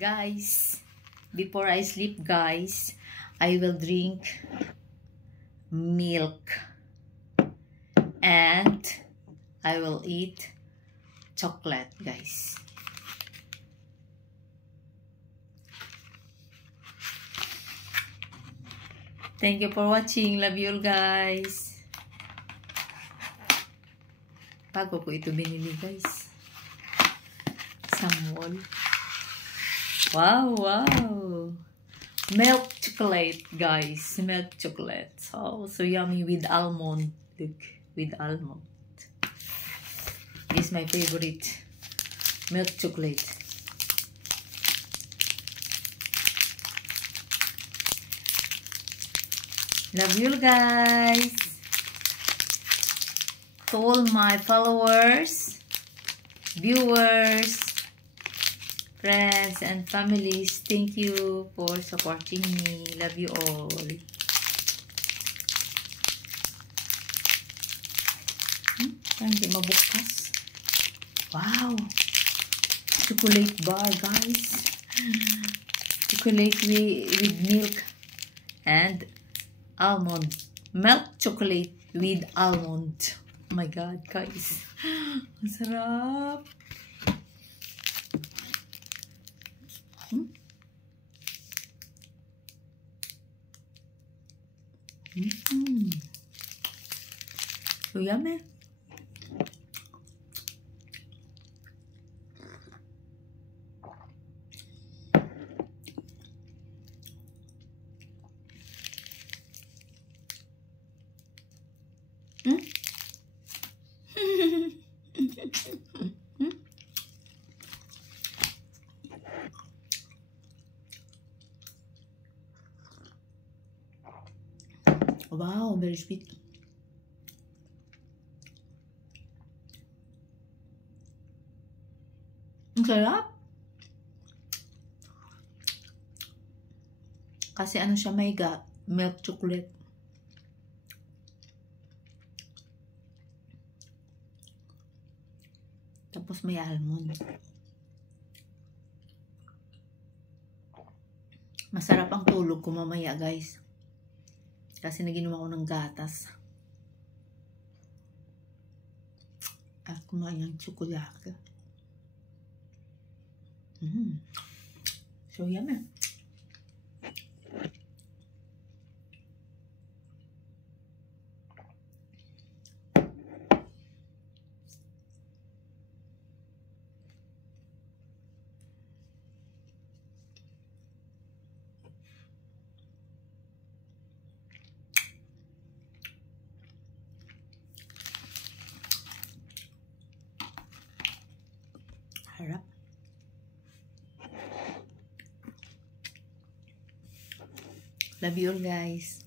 Guys, before I sleep, guys, I will drink milk and I will eat chocolate, guys. Thank you for watching. Love you all, guys. Bago ko ito binili, guys. Sa mall. Wow, wow. Milk chocolate, guys. Milk chocolate. Oh, so yummy with almond. Look, with almond. This is my favorite. Milk chocolate. Love you guys. To all my followers, viewers, friends, and families, thank you for supporting me. Love you all. Hindi mabukas. Wow. Chocolate bar, guys. Chocolate with milk and almond. Milk chocolate with almond. Oh my God, guys. Ang sarap. So yummy. Wow, very sweet. Ang sarap. Kasi ano siya, may milk chocolate. Tapos may almond. Masarap ang tulog ko mamaya, guys. Kasi naginom ako ng gatas. At kumain ng tsokolate. So yummy. Harap. Love you all, guys.